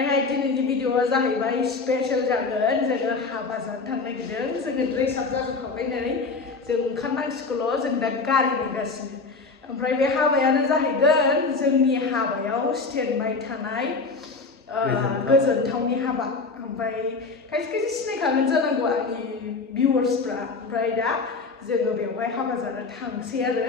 ओमफ्रायहाय दिनैनि भिडिअआ जाहैबाय स्पेशल जागोन जोङो हाबा जानो थांनो नागिरदों जोङो ड्रेस आप जाजोबखाबाय नै जों ओंखारनांसिगौल' जों दा गारि नेगासिनो ओमफ्राय बे हाबायानो जाहैगोन जोंनि हाबायाव स्टेन्ड बाय थानाय गोजोनथावनि हाबा ओमफ्राय खायसे खायसे सिनायखागोन जानांगौ आंनि भिउअर्सफ्रा ओमफ्राय दा जोङो बेवहाय हाबा जानो थांसै आरो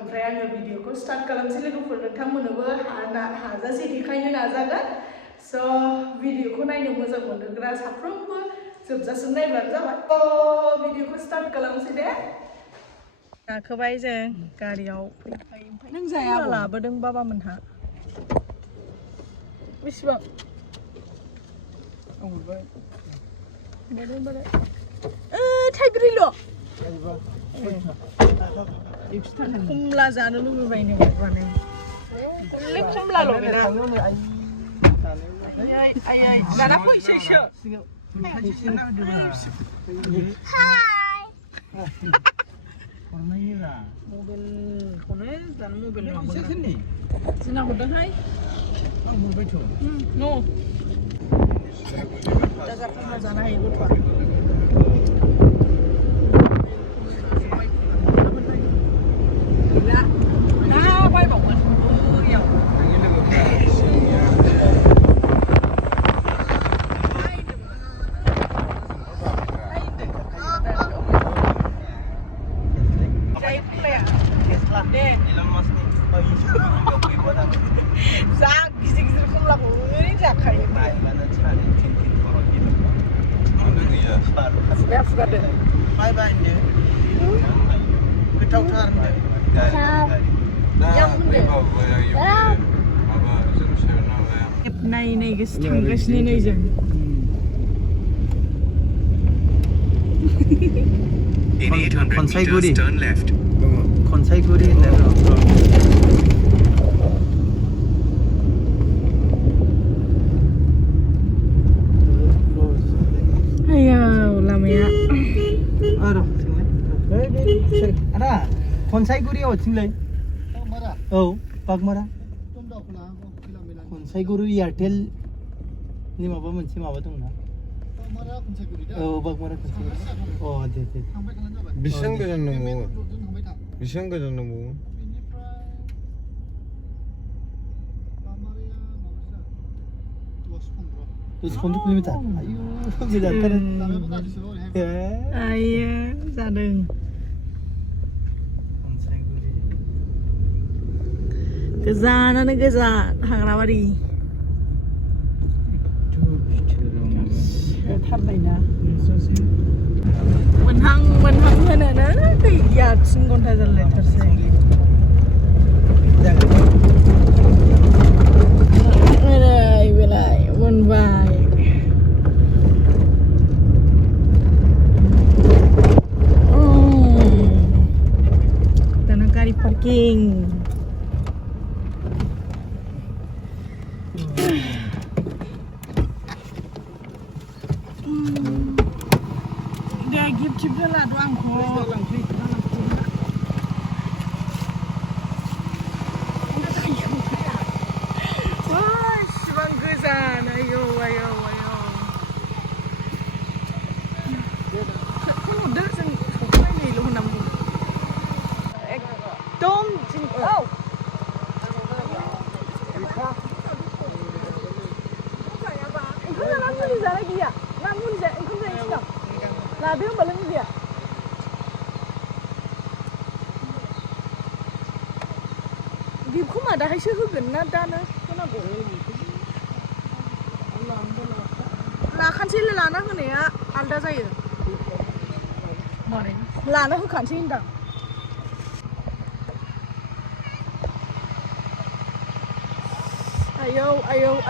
ओमफ्राय आङो भिडिअखौ स्टार्ट खालामसै लोगोफोर नोंथांमोननोबो हाजासे देखायनो नाजागोन स' भिडिअखौ नायनो मोजां मोनोग्रा साफ्रोमबो जोबजासिम नायब्लानो जाबाय भिडिअखौ स्टार्ट खालामसै दे गाखोबाय जों गारियाव फैबाय ओमफ्राय नों जाया लाबोदों बाबामोनहा बेसेबां थाइब्रैल' खमला जानो लुबैबाय नों माने खमलाल' बेना आयै दाना फैसैसो मबाइलखौनो दाना मबाइल जोंना हरदोंहाय आं हरबायथ' न' दा खमला जानो हायो गथ'आ नाय गोसो थांगासिनो नै जों खनसायगुरि लामाया खनसायगुरि अथिंलै औ बागमारा खनसायगुरि एयारटेल नि माबा मोनसे माबा दंना औ बागमारा खनसायगुरि अ दे बेसेबां गोजान दंबावो बेसेबां गोजान दंबावो दस 15 किल'मिटार आयु गोजानथार आयो जादों गोजानानो गोजान हाग्राबारि थारनायना मोनहां होनोनो गैया 3 घन्टा जालायथारसै बेलाय मोनबाय दाना गारि पार्किं दे गिफ्ट लादो आंखौ इसिबां गोजान आयौ हरदो जों सफैनायल' होनना बुङो एकदम मुलि जानाय गैया ना मुलि ओंखाम जायो सिगां लादो होमबालाय मुलिया बेखौ मा दाहायसो होगोन ना दानो होनांगौ लाखानोसै लाना होनाया आलदा जायो लाना होखानोसै होनदां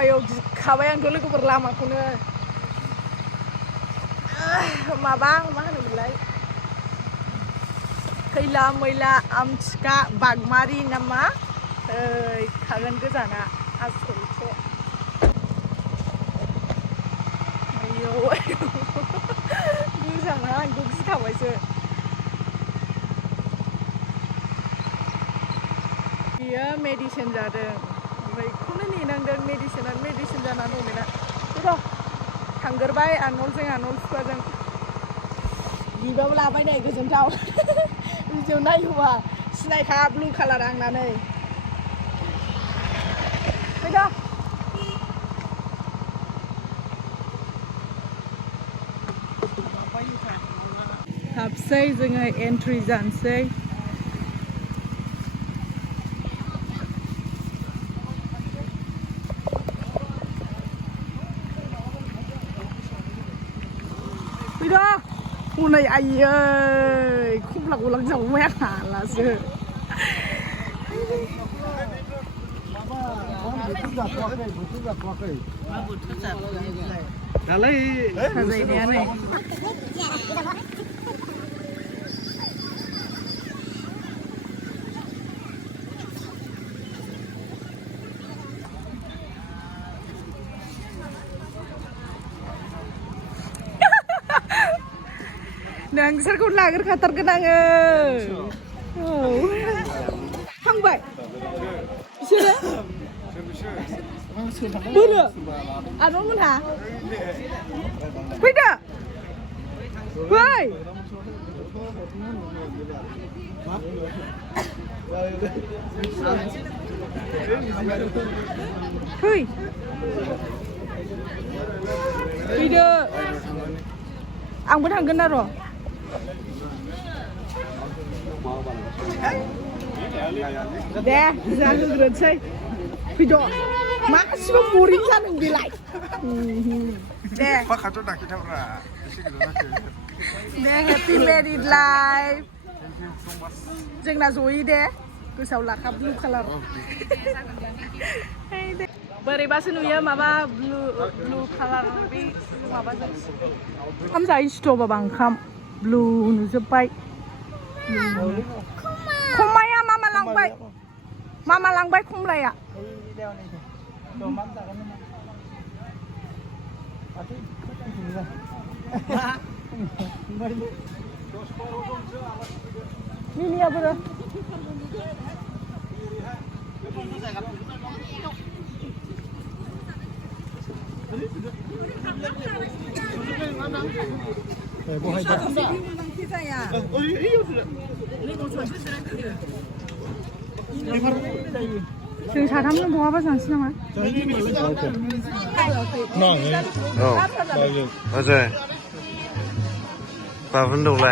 आयौ गिखाबाय आंथ' लोगोफोर लामाखौनो माबा मा होनोमोनलाय खैला मैला आमथिखा बागमारि नामा थागोन गोजाना आसलसो आयौ गोजाना आंखौ गिखाबायसो बियो मेडिसिन जादों ओमफ्राय बेखौनो नेनांदों मेडिसिन जानानै दं बेना थांगोरबाय आनलजों आनल फिफाजों बिबाबो लाबाय नै गोजोनथाव भिडिअ नायोबा सिनायखा ब्लु कालार आंनानै फैदो हाबसै जोङो एन्ट्रि जानोसै फैदो हनै आयै खमला गलां जाबाय आंहा लासो साजायनाया नै नोंसोरखौ लाग्रोखाथारगोन आङो थांबाय बिसोरो बोरो आनलमोनहा फैदो फै फै फैदो आंबो थांगोन आरो दे जोंहा होग्रोनोसै फैद' मासिबो बरिं जादों बेलाय दे दे हेपि मेरिड लाइफ जोंना जयै दे गोसोआव लाखा ब्लु कालार बोरैबासो नुयो माबा ब्लु कालार बे माबाजों ओंखाम जाहैसिथ' बाबा ओंखाम ब्लु नुजोब्बाय खमाया मामा लांबाय खमलाया मिलिया बोरो जों साथामनो बहाबा थांसै नामा? 맞아요. 밥은 놀래.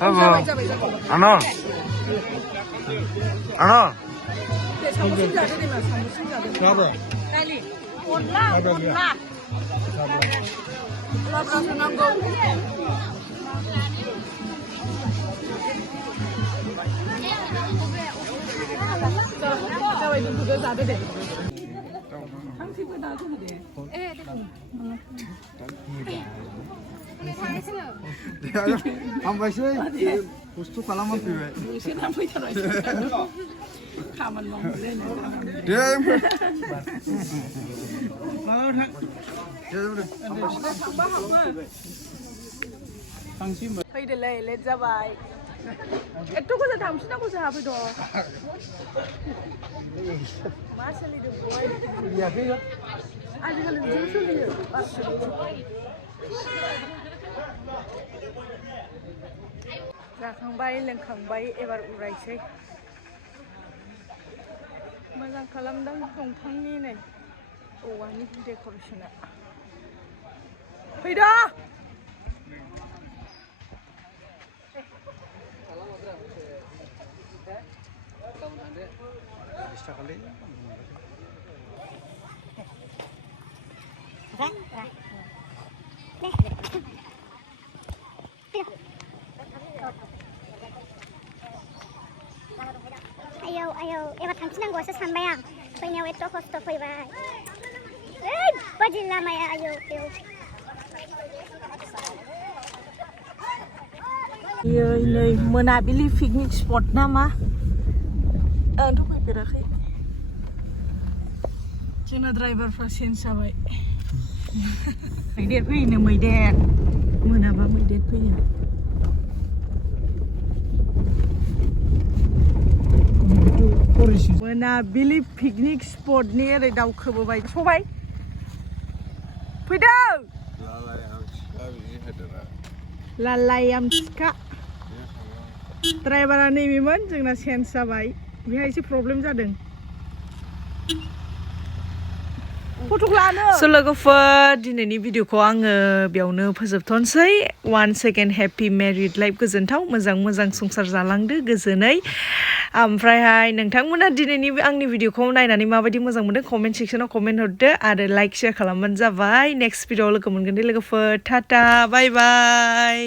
Haba. Ano? Haba. हामबायसै खस्थ' खालामनानै फैबाय फैदोलै लेट जाबाय एथ' गोजान थांफिननांगौ जोंहा फैद' मा सोलिदों आजिखालि बिदिनो सोलियो जाखांबाय लोंखांबाय एबार उरायसै मोजां खालामदों दंफांनि नै औवानि डेक'रेसना फैद' आयौ एबार थांफिननांगौसो सानबाय आं फैनायाव एथ' खस्थ' फैबाय ओरैबादि लामाया आयौ नै मोनाबिलि पिकनिक स्पट ना मा आंथ' फैफेराखै जोंना ड्राइभारफ्रा चेन्ज जाबाय मैदेर फैयोनो मैदेर मोनाबा मैदेर फैयो मोनाबिलि पिकनिक स्पटनि ओरै दावखोबोबाय सबाय फैदों Lalai Amtekayao बिदि होदोरा लालाय आमथिखा ड्राइभारा नैबेमोन जोंना चेन्ज जाबाय बेहाय एसे प्रब्लेम जादों फटक लानो स' लोगोफोर दिनैनि भिडिअखौ आङो बेयावनो फोजोबथ'नोसै 1 सेकेन्ड हेपि मेरिड लाइफ गोजोनथाव मोजां संसार जालांदो गोजोनै ओमफ्रायहाय नोंथांमोना दिनैनि आंनि भिडिअखौ नायनानै माबायदि मोजां मोनदों कमेन्ट सेक्सनाव कमेन्ट हरदो आरो लाइक शेयार खालामबानो जाबाय नेक्स्ट भिडिअआव लोगो मोनगोन दे लोगोफोर टाटा बाय बाय